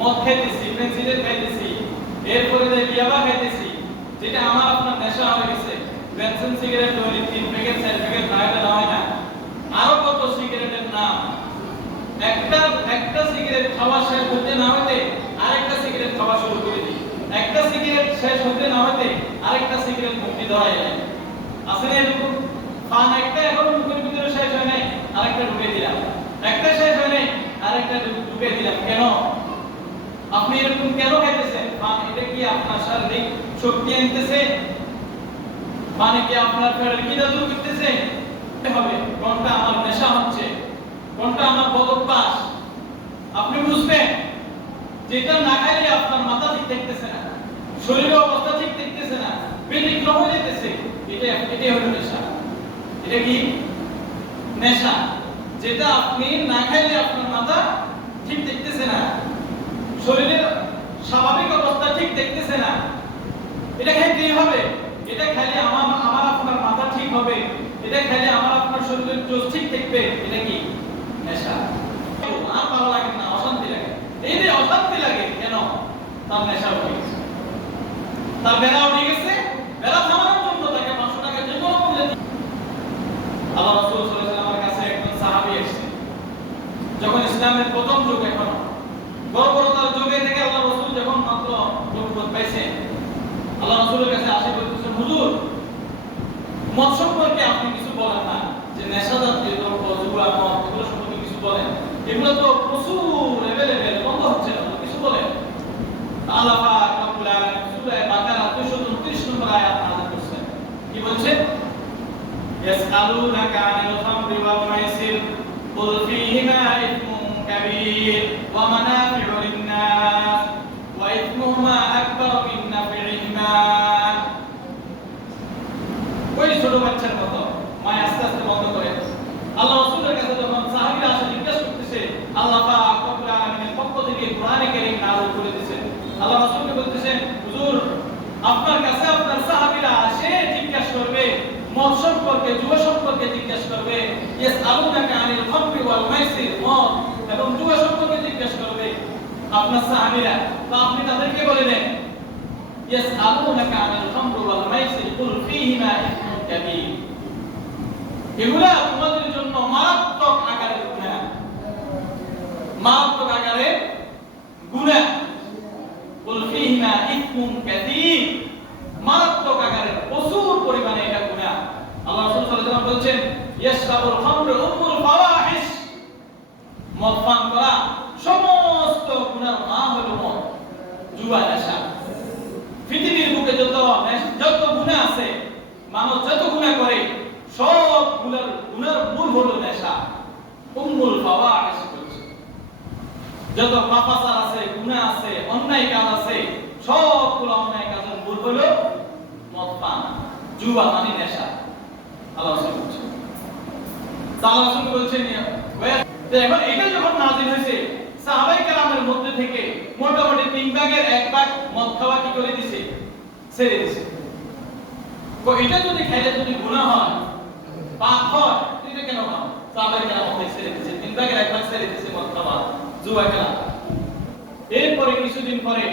মদ খাইতেছি, পেন্সিলের খাইতেছি, এরপরে ইয়াবা খাইতেছি, যেটা আমার আপনার নেশা হয়ে গেছে। পেন্সিল সিগারেট ধরে 3 প্যাকেট 4 প্যাকেট খাইতে হয় না, আরো কত সিগারেটের নাম। একটা সিগারেট খাওয়া শেষ হতে না হতে আরেকটা সিগারেট খাওয়া শুরু করে দিই, একটা সিগারেট শেষ হতে না হতে আরেকটা সিগারেট মুখে ধরা যায়। আসলে এরকম পান একটা এখন মুখের ভিতরে শেষ হয় নাই, আরেকটা ঢুকে দিলাম, একটা শেষ হয় নাই, আরেকটা ঢুকে দিলাম। কেন আপনি এরকম কেন খাইতেছেন? পান এটা কি আপনার শারীরিক শক্তি আনতেছে? মানে কি আপনার পেটের খিদা দূর করতেছে? হবে কোনটা আমার নেশা হচ্ছে, কোনটা আমার বদভ্যাস আপনি বুঝবেন। যেটা না খাইলে আপনার মাথা ঠিক থাকতেছে না, শরীরের অবস্থা ঠিক থাকতেছে না, ব্যতিক্রম হয়ে যেতেছে, এটা হলো নেশা। এটা কি নেশা? যেটা আপনি না খাইলে আপনার মাথা ঠিক থাকতেছে না, শরীরের স্বাভাবিক অবস্থা ঠিক দেখতেছে না, এটা খাইতেই হবে। এটা খাইলে আমার আপনার মাথা ঠিক হবে, এটা খাইলে আমার আপনার শরীরের জোশ ঠিক থাকবে। এটা কি নেশা? আর ভালো লাগে না, অশান্তি লাগে। এই যে অশান্তি লাগে কেন? তার নেশা উঠে গেছে, তার বেলা উঠে গেছে। বেলা থামানোর জন্য তাকে 500 টাকা যে কোনো মূল্যে আল্লাহ রাসূল সাল্লাল্লাহু আলাইহি ওয়াসাল্লামের কাছে একজন সাহাবী এসেছে, যখন ইসলামের প্রথম যুগ, এখন বর্বরতার যুগে থেকে আল্লাহ রাসূল যখন মাত্র নবুয়ত পাইছেন, আল্লাহ রাসূলের কাছে আসে বলতেছেন, হুজুর মদ সম্পর্কে আপনি কিছু বলেন না, যে নেশা জাতীয় দ্রব্য যেগুলো মদ, এগুলো সম্পর্কে কিছু বলেন, এগুলো তো প্রচুর অ্যাভেলেবেল, বন্ধ হচ্ছে না, কিছু বলেন। আল্লাহ পাক রব্বুল আলামিন সূরা বাকারা 229 নম্বর আয়াত নাযিল করেছেন। কি বলছেন? ইয়াসআলুনাকা আনিল খামরি ওয়াল মাইসির কুল ফীহিমা ইসমুন কাবীর ওয়া মানাফি'ু লিন-নাস ওয়া ইসমুহুমা আকবারু মিন নাফইহিমা। ওই ছোট বাচ্চার মতো মায় আস্তে আস্তে বন্ধ করে। আল্লাহ রাসূলের কাছে যখন সাহাবীরা আসে জিজ্ঞাসা করতেছে, আল্লাহ পাক রব্বুল আলামিনের পক্ষ থেকে কোরআনে কারীম নাযিল করে দিয়েছেন। আল্লাহ রাসূলকে বলতেছেন, হুজুর আপনার কাছে আপনার সাহাবীরা আসে জিজ্ঞাসা করবে মদ সম্পর্কে, জুয়া সম্পর্কে জিজ্ঞাসা করবে। ইয়াসআলুনাকা আনিল খামরি ওয়াল মাইসির, মদ এবং জুয়া সম্পর্কে জিজ্ঞাসা করবে আপনার সাহাবীরা, তো আপনি তাদেরকে বলে দেন ইয়াসআলুনাকা আনিল খামরি ওয়াল মাইসির কুল ফীহিমা ইসমুন কাবীর। এগুলা তোমাদের জন্য মারাত্মক আকারের গুনাহ, মারাত্মক আকারের গুনাহ। কুল ফীহিমা ইসমুন কাবীর, মারাত্মক আকারের প্রচুর পরিমাণে এটা গুনাহ। আল্লাহ রাসূল সাল্লাল্লাহু আলাইহি ওয়াসাল্লাম বলেছেন, ইয়াশরাবুল খামরু উম্মুল ফাওয়াহিশ, মদ পান করা সমস্ত গুনার মা হলো মদ, জুয়া, নেশা। পৃথিবীর বুকে যত গুনাহ আছে, মানুষ যত গুনাহ করে সব গুনার মূল হলো নেশা, উম্মুল ফাওয়াহিশ বলছে। যত পাপাচার আছে, গুনাহ আছে, অন্যায় কাজ আছে, সবগুলো অন্যায় কাজের মূল হলো মদ পান, জুয়া মানে নেশা। আল্লাহ রাসূল বলছেন, আল্লাহ রাসূল বলছেন, এখন এটা যখন নাযিল হয়েছে, সাহাবায়ে কেরামের মধ্যে থেকে মোটামুটি 3 ভাগের 1 ভাগ মদ খাওয়া কি করে দিয়েছে? ছেড়ে দিয়েছে। তো এটা যদি খাইলে যদি গুনাহ হয়, পাপ হয়, এটা কেন খাও? সাহাবায়ে কেরাম মদ ছেড়ে দিয়েছে, 3 ভাগের 1 ভাগ ছেড়ে দিয়েছে মদ খাওয়া, জুয়া খেলা। এরপরে কিছুদিন পরে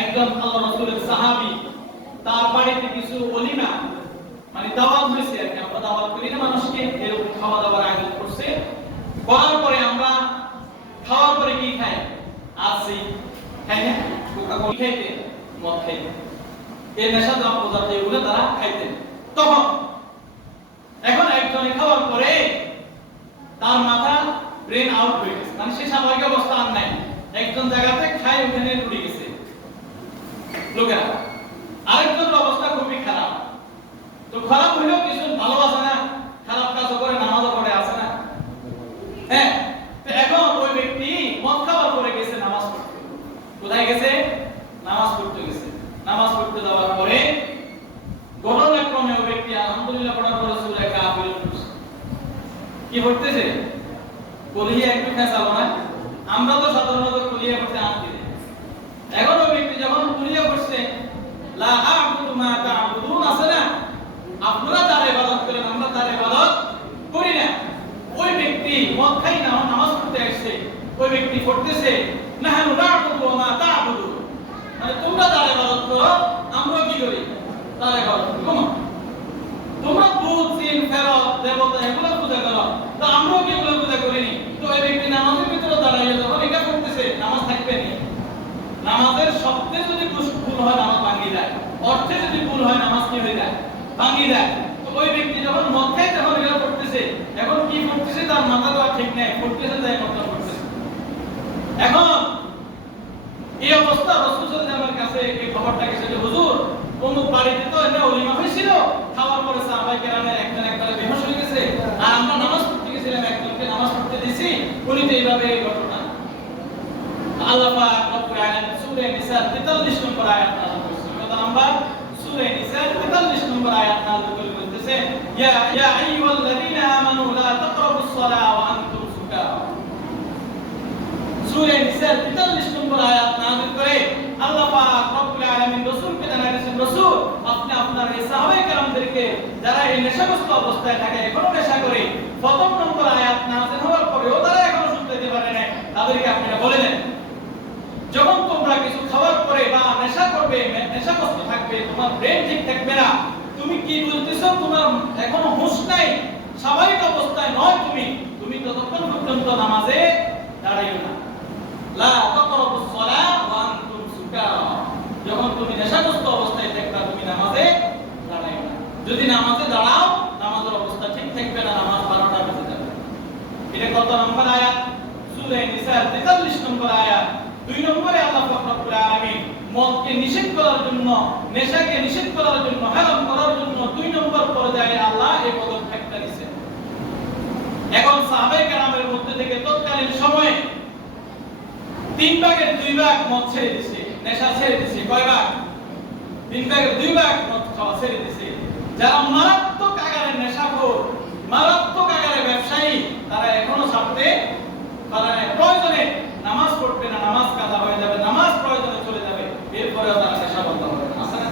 একজন আল্লাহ রাসূলের সাহাবী, তার বাড়িতে কিছু ওলিমা মানে দাওয়াত হয়েছে আর কি, আমরা দাওয়াত করি না মানুষকে, এরকম খাওয়া দাওয়ার আয়োজন করছে। করার পরে আমরা খাওয়ার পরে কি খাই? আসি খাই না, কোকা-কোলা খাইতে, মদ খাইতে, এই নেশা দ্রব্য জাতীয় এগুলো তারা খাইতেন। তখন এখন একজনে খাওয়ার পরে তার মাথা ব্রেন আউট হয়ে গেছে, মানে সে স্বাভাবিক অবস্থা আর নাই। একজন জায়গাতে খাই, ওখানে উঠে গেছে লোকেরা, আরেকজনের অবস্থা খুবই খারাপ। তো খারাপ হইলেও কিছু ভালো আছে না, খারাপ কাজও করে, নামাজও পড়ে, আছে না? হ্যাঁ, তো এখন ওই ব্যক্তি মদ খাওয়ার পরে গেছে নামাজ পড়তে। কোথায় গেছে? নামাজ পড়তে গেছে। নামাজ পড়তে যাওয়ার পরে ঘটনাক্রমে ওই ব্যক্তি আলহামদুলিল্লাহ পড়ার পরে সূরা কাফির পড়ছে। কি পড়তেছে? কলিয়া একটু খেসালো না? আমরা তো সাধারণত কলিয়া পড়তে আনতে দেই। এখন ওই ব্যক্তি যখন কলিয়া পড়ছে, লা আ'বুদু মা তা'বুদুন, আছে না? আপনারা যার ইবাদত করেন আমরা তার ইবাদত করি না। ওই ব্যক্তি মদ খাই না, নামাজ পড়তে আসছে, ওই ব্যক্তি পড়তেছে নাহনু না'বুদু ওয়া মা তা'বুদু, মানে তোমরা তার ইবাদত করো আমরা কি করি তার ইবাদত করি, তোমরা বুত সিন ফেরত দেবতা এগুলো পূজা করো তো আমরাও কি এগুলো পূজা করিনি। তো ওই ব্যক্তি নামাজের ভিতরে দাঁড়াইয়া যখন এটা করতেছে নামাজ থাকবে না। নামাজের শব্দে যদি ভুল হয় নামাজ ভাঙি যায়, অর্থে যদি ভুল হয় নামাজ কি হয়ে যায় ভাঙি যায়। তো ওই ব্যক্তি যখন মক্কায় যখন এগুলো করতেছে এখন কি করতেছে তার মাথা তো ঠিক নাই, করতেছে তাই মক্কা করতেছে। এখন এই অবস্থা রাসূল সাল্লাল্লাহু আলাইহি ওয়াসাল্লামের কাছে এই খবরটা গেছে যে হুজুর অমুক বাড়িতে তো একটা ওলিমা হয়েছিল, খাওয়ার পরে সাহাবায়ে কেরামের একজন একবারে বেহুশ হয়ে গেছে আর আমরা নামাজ পড়তে গেছিলাম একজনকে নামাজ পড়তে দিছি উনি তো এইভাবে এই ঘটনা। আল্লাহ পাক রব্বুল আলামিন সূরা নিসা 43 নম্বর আয়াত নাযিল করেছেন। কত নাম্বার? সূরা নিসা 43 নম্বর আয়াত নাযিল করে বলতেছে ইয়া আইয়ুহাল্লাযীনা আমানু লা তাকরাবুস সালাহ ওয়া আনতুম সুকারা। সূরা নিসা 43 নম্বর আয়াত নাযিল করে আল্লাহ পাক রব্বুল আলামিন রাসূলকে জানাইছেন রাসূল আপনি আপনার এই সাহাবায়ে কেরামদেরকে যারা এই নেশাগ্রস্ত অবস্থায় থাকে এখনো নেশা করে প্রথম নম্বর আয়াত নাযিল হওয়ার পরেও তারা এখনো শুনতে পারে না তাদেরকে আপনারা বলে দেন যখন তোমরা কিছু খাওয়ার পরে বা নেশা করবে নেশাগ্রস্ত থাকবে তোমার ব্রেন ঠিক থাকবে না, তুমি কি বলতেছো তোমার এখনো হুঁশ নাই, স্বাভাবিক অবস্থায় নয় তুমি ততক্ষণ পর্যন্ত নামাজে দাঁড়াইও না। লা তাকরাবুস সালাহ ওয়া আনতুম সুকারা, যখন তুমি নেশাগ্রস্ত অবস্থায় থাকবা তুমি নামাজে দাঁড়াইও না। যদি নামাজে দাঁড়াও নামাজের অবস্থা ঠিক থাকবে না, নামাজ 12টা বেজে যাবে। এটা কত নম্বর আয়াত? সূরা নিসা 43 নম্বর আয়াত। 2 নম্বরে আল্লাহ পাক রব্বুল আলামিন মদকে নিষেধ করার জন্য, নেশাকে নিষেধ করার জন্য, হারাম করার জন্য 2 নম্বর পর্যায়ে আল্লাহ এই পদক্ষেপটা নিয়েছেন। এখন সাহাবায়ে কেরামের মধ্যে থেকে তৎকালীন সময়ে 3 ভাগের 2 ভাগ মদ ছেড়ে দিয়েছে, নেশা ছেড়ে দিয়েছে। কয় ভাগ? 3 ভাগের 2 ভাগ মদ খাওয়া ছেড়ে দিয়েছে। যারা মারাত্মক আকারে নেশাখোর, মারাত্মক আকারে ব্যবসায়ী তারা এখনো ছাড়তে পারে না। প্রয়োজনে নামাজ পড়বে না, নামাজ কাজা হয়ে যাবে, নামাজ প্রয়োজনে চলে যাবে, এরপরেও তারা নেশা বন্ধ হবে না। আছে না?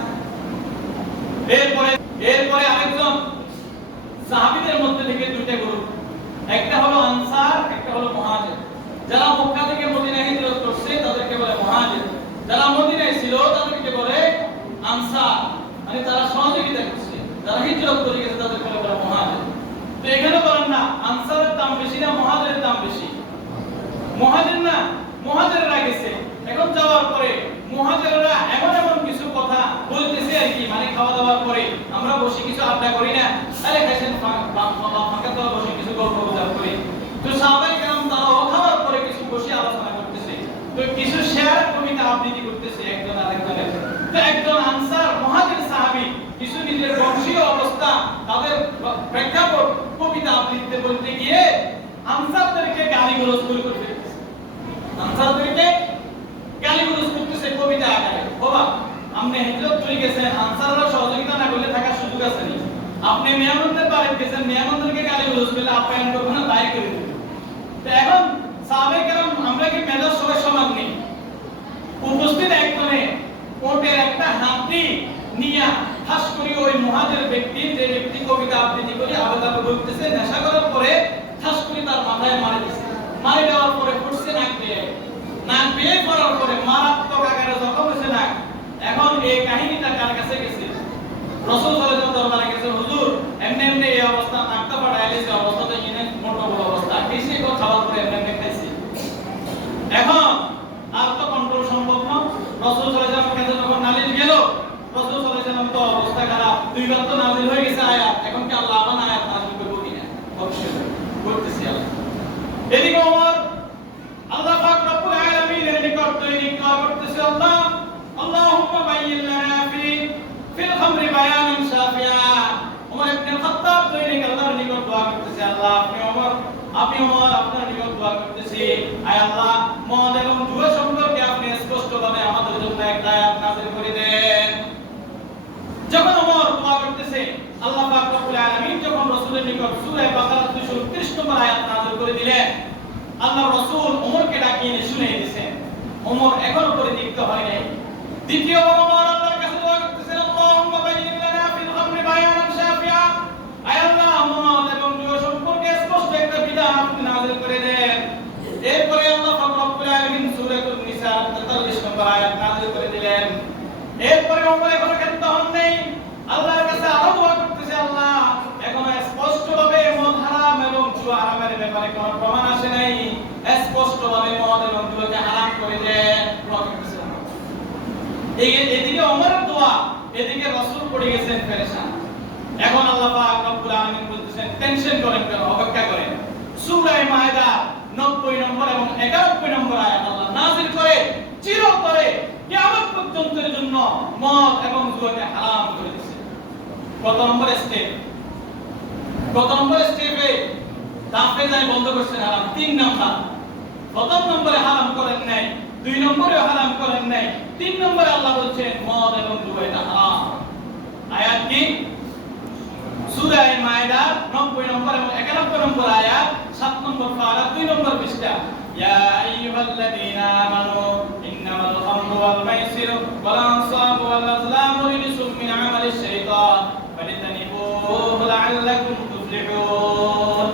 এরপরে আরেকজন সাহাবীদের মধ্যে থেকে 2টা গ্রুপ, একটা হলো আনসার, একটা হলো মুহাজির। যারা মক্কা থেকে মদিনায় হিজরত করছে তাদেরকে বলে মুহাজির, যারা মদিনায় ছিল তাদেরকে বলে আনসার, মানে তারা সহযোগিতা করছে। যারা হিজরত করে গেছে তাদেরকে বলে মুহাজির। তো এখানে বলেন না আনসারের দাম বেশি না মুহাজিরের দাম বেশি? মুহাজির না, মুহাজিররা গেছে। এখন যাওয়ার পরে মুহাজিররা এমন কিছু কথা বলতেছে আর কি, মানে খাওয়া দাওয়ার পরে আমরা বসে কিছু আড্ডা করি না, আরে খাইছেন ফাঁকা তো বসে কিছু গল্প গুজব করি। তো সাহাবায়ে কেরাম তারাও খাওয়ার পরে কিছু বসে আলোচনা করতেছে, তো কিছু শেয়ার কবিতা আবৃত্তি করতেছে একজন আরেকজনের। তো একজন আনসার মুহাজির সাহাবী কিছু নিজের বংশীয় অবস্থা তাদের প্রেক্ষাপট কবিতা আবৃত্তি বলতে গিয়ে আনসারদেরকে গালিগালাজ শুরু করে দিয়েছে। আনসারদেরকে গালিগালাজ করতেছে কবিতা আকারে। বাবা আপনি হিজরত করে গেছেন, আনসাররা সহযোগিতা না করলে থাকার সুযোগ আছে নি? আপনি মেহমানদের বাড়িতে গেছেন, মেহমানদেরকে গালিগালাজ করলে আপ্যায়ন করবেন না, দায় করে দিবেন। তো এখন সাহাবায়ে কেরাম আমরা কি মেজাজ সবাই সমান নেই? উপস্থিত একজনে কোটের একটা হাতি নিয়া খাস করে ওই মুহাজির ব্যক্তি, যে ব্যক্তি কবিতা আবৃত্তি করে আবেদন করতেছে, নেশা করার পরে খাস করে তার মাথায় মারি দিয়েছে। মারি দেওয়ার পরে পড়ছে নাক বেয়ে পড়ার পরে মারাত্মক আকারে জখম হয়েছে নাক। এখন এই কাহিনীটা কার কাছে গেছে? রাসূল সাল্লাল্লাহু আলাইহি ওয়াসাল্লাম দরবারে গেছে, হুজুর এমনি এই অবস্থা, নাকটা ফাটাইছে, অবস্থাটা ইনে মোটা বড় অবস্থা, কিছু কো খাবার পরে এমনি খাইছে। এখন আর তো কন্ট্রোল সম্ভব না। রাসূল সাল্লাল্লাহু আলাইহি ওয়াসাল্লাম কাছে যখন নালিশ গেল, রাসূল সাল্লাল্লাহু আলাইহি ওয়াসাল্লাম তো অবস্থা খারাপ, 2 বার তো নাজিল হয়ে গেছে আয়াত, এখন কি আল্লাহ আবার আয়াত নাজিল করবে কিনা? অবশ্যই করতেছি আল্লাহ। এদিকে ওমর আল্লাহ পাক রব্বুল আলামিনের নিকট দোয়া করতেছে, আল্লাহ আল্লাহুম্মা বাইয়িন লানা ফিল খামরি বায়ানান শাফিয়া। ওমর ইবনে খাত্তাব দৈনিক আল্লাহর নিকট দোয়া করতেছে, আল্লাহ আপনি ওমর আপনার নিকট দোয়া করতেছি, আয় আল্লাহ মদ এবং জুয়া সম্পর্কে আপনি স্পষ্টভাবে আমাদের জন্য একটা আয়াত নাযিল করে দেন। যখন ওমর দোয়া করতেছে আল্লাহ পাক রব্বুল আলামিন যখন রাসূলের নিকট সূরা বাকারা 229 নম্বর আয়াত নাযিল করে দিলেন, আল্লাহ রাসূল ওমরকে ডাকিয়ে শুনিয়ে দিয়েছেন। ওমর এখনো পরিতৃপ্ত হয় নাই। দ্বিতীয়বার ওমর আল্লাহর কাছে দোয়া করতেছেন, আল্লাহুম্মা বাইয়িন লানা ফিল খামরি বায়ানান শাফিয়া, আয় আল্লাহ মদ এবং জুয়া সম্পর্কে স্পষ্ট একটা বিধান আপনি নাযিল করে দেন। এরপরে আল্লাহ সূরাতুন নিসা 43 নম্বর আয়াত নাযিল করে দিলেন। এরপরে ওমর এখনো ক্ষান্ত হন নাই, আল্লাহর কাছে আরো দোয়া করতেছে, আল্লাহ এখনো স্পষ্টভাবে মদ হারাম এবং জুয়া হারামের ব্যাপারে কোনো প্রমাণ আসে নাই, স্পষ্টভাবে মদ এবং জুয়াকে হারাম করে দেন। এদিকে ওমরের দোয়া, এদিকে রাসূল পড়ে গেছেন পেরেশান। এখন আল্লাহ পাক রব্বুল আলামিন বলতেছেন, টেনশন করেন কেন, অপেক্ষা করেন। সূরা মায়েদা 90 নম্বর এবং 91 নম্বর আয়াত আল্লাহ নাযিল করে চিরতরে কিয়ামত পর্যন্তের জন্য মদ এবং জুয়াকে হারাম করে দিয়েছে। কত নম্বর স্টেপ? কত নম্বর স্টেপে ধাপে যায় বন্ধ করছেন হারাম? 3 নাম্বার। প্রথম নম্বরে হারাম করেন নাই, 2 নম্বরে হারাম করেন নাই, 3 নম্বরে আল্লাহ বলছেন মদ এবং জুয়া এটা হারাম। আয়াত কি? সূরা মায়েদা 90 নম্বর এবং 91 নম্বর আয়াত, 7 নম্বর পারা, 2 নম্বর পৃষ্ঠা। ইয়া আইয়ুহাল্লাযীনা আমানু ইন্নামাল খামরু ওয়াল মাইসিরু ওয়াল আনসাবু ওয়াল আজলামু রিজসুম মিন আমালিশ শাইতান ফাজতানিবুহু লাআল্লাকুম তুফলিহুন।